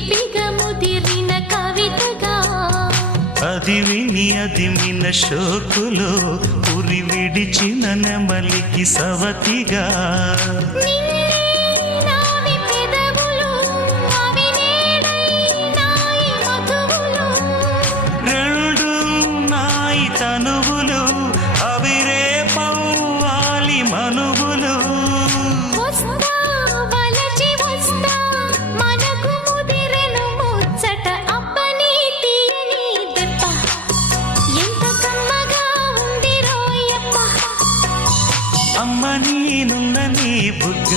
చిలిపిగా ముదిరిన కవితగా అది విని అదిమిన షోకులో ఉరి విడిచిన నెమలికి సవతిగా రెండు నాయి తనువులు అవి రేపవ్వాలి మనువులు అమ్మ నీనున్న నీ బుగ్గ